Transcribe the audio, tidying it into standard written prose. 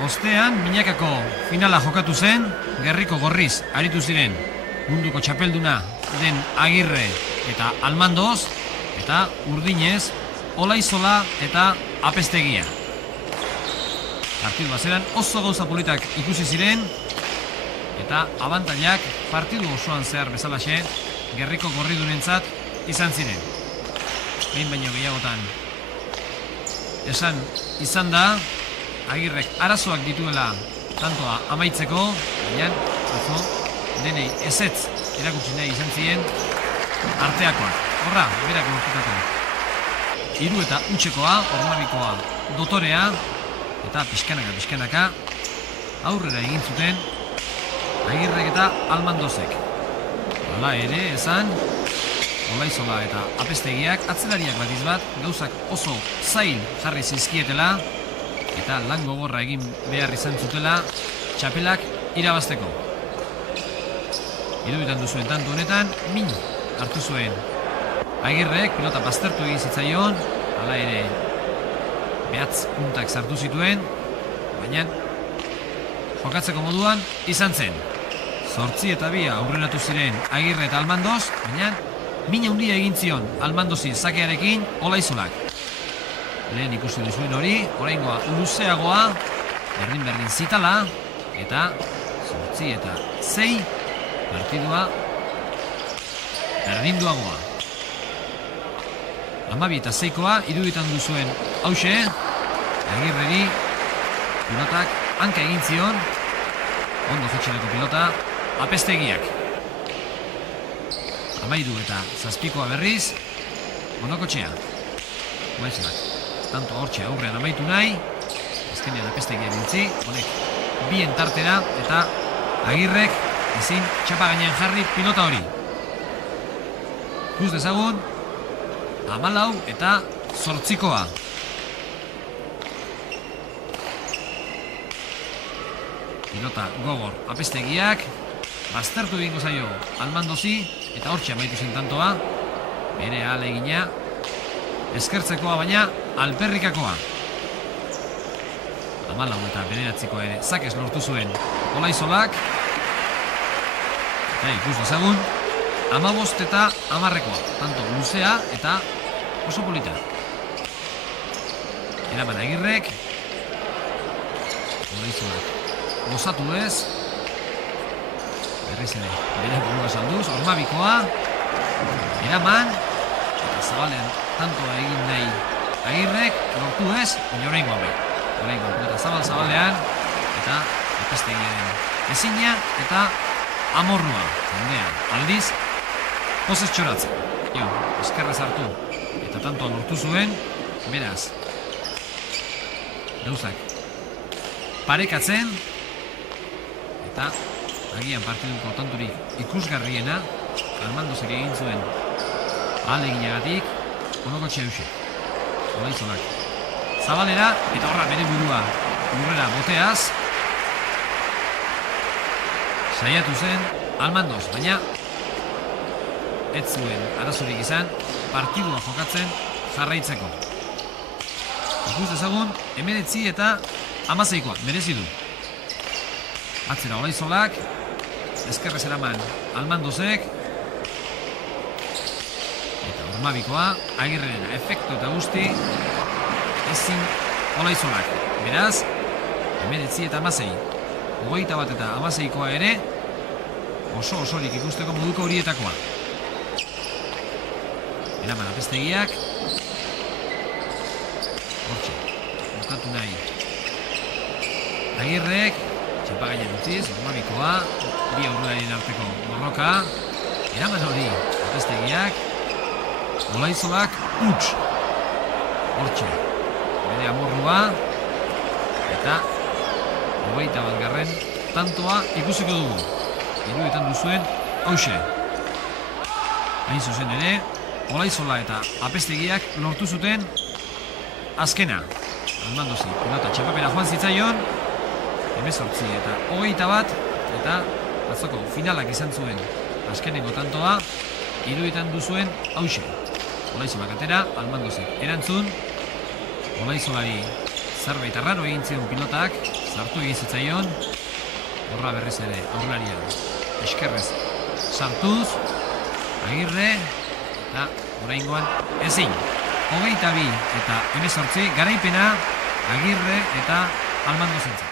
Ostean, binakako finala jokatu zen, Gerriko Gorriz aritu ziren munduko txapelduna den Agirre eta Almandoz, eta Urdinez, Olaizola eta Apestegia. Partidu bazeran oso gauza politak ikusi ziren, eta abantailak partidu osoan zehar bezalaxe Gerriko Gorridunentzat izan ziren. Behin baino gehiagotan esan izan da, Agirrek arazoak dituela tantoa amaitzeko, baina atzo denei ezetz erakutsi nahi izan ziren arteakoak. Horra, berak lortutako 3 eta utxekoa, Ormabikoa dotorea, eta pixkanaka aurrera egin zuten Agirrek eta Almandozek. Hala ere, esan Olaizola eta Apestegiak atzelariak batiz bat gauzak oso zail jarri zizkietela eta lan gogorra egin behar izan zutela txapelak irabazteko. Iruditan duzuen tanto honetan, min hartu zuen Agirrek, pilota baztertu egin zitzaion, hala ere behatz puntak sartu zituen, baina jokatzeko moduan izan zen. 8 eta 2 aurrenatu ziren Agirre eta Almandoz, baina min handia egin zion Almandozin sakearekin Olaizolak. Lehen ikusi duzuen hori, oraingoa luzeagoa, berdin zitala, eta 8 eta 6 partidua berdinduagoa. 12 eta 6koa iruditan duzuen hause, Agirreri pilotak hanka egin zion, ondo jetxeleko pilota, Apestegiak. 13 eta 7koa berriz, Monokotxea. Olaizonak, tanto hortxe aurrean amaitu nahi, azkenean Apestegia bintzi, honek bien tartera, eta Agirrek ezin txapa gainean jarri pilota hori. Ikus dezagun, 14 eta 8koa. Pilota gogor Apestegiak, baztertu egingo zaio Almandozi, eta hortxe amaitu zen tantoa, bere ahalegina, eskertzekoa baina alperrikakoa. 14 eta 9koa ere zakez lortu zuen Olaizolak, eta ikus dezagun, 15 eta 10koa, tanto luzea eta oso polita. Eraman Agirrek, Olaizolak gozatu ez, berriz ere, bere burua salduz, Ormabikoa, eraman, eta zabalean tantoa egin nahi Agirrek, lortu ez, baina oraingoa bai. Oraingoa, eta zabalean, eta Apestegiaren ezina, eta amorrua, jendean, aldiz, pozez txoratzen. Eskerrez hartu, eta tantoa lortu zuen, beraz, gauzak parekatzen, eta agian partiduko tanturik ikusgarriena Almandozek egin zuen ahaleginagatik Monokotxea hause. Olaizolak zabalera, eta horra bere burua lurrera boteaz saiatu zen Almandoz, baina ez zuen arazorik izan partidua jokatzen jarraitzeko. Ikus dezagun 19 eta 16koa merezi du. Atzera Olaizolak, eskerrez eraman Almandozek, eta Ormabikoa, Agirreren efektu eta guzti, ezin Olaizolak. Beraz, 19 eta 16, 21 eta 16koa ere, oso-osorik ikusteko moduko horietakoa. Eraman Apestegiak, hortxe, bukatu nahi Agirrek, txapa gainean utziz, Ormabikoa, bi aurrelarien arteko borroka, eraman hori Apestegiak, Olaizolak huts, hortxe, bere amorrua, eta 21. tantoa ikusiko dugu. Iruditan duzuen hause. Hain zuzen ere, Olaizola eta Apestegiak lortu zuten azkena. Almandozi, pilota txapapera joan zitzaion, 18 eta 21, eta atzoko finalak izan zuen azkenengo tantoa, iruditan duzuen hause. Olaizolak atera, Almandozik erantzun, Olaizolari zerbait arraro egin zion pilotak, sartu egin zitzaion, horra berriz ere, aurlaria, eskerrez, sartuz, Agirre, eta oraingoan ezin. 22 eta 18 garaipena Agirre eta Almandozentzat.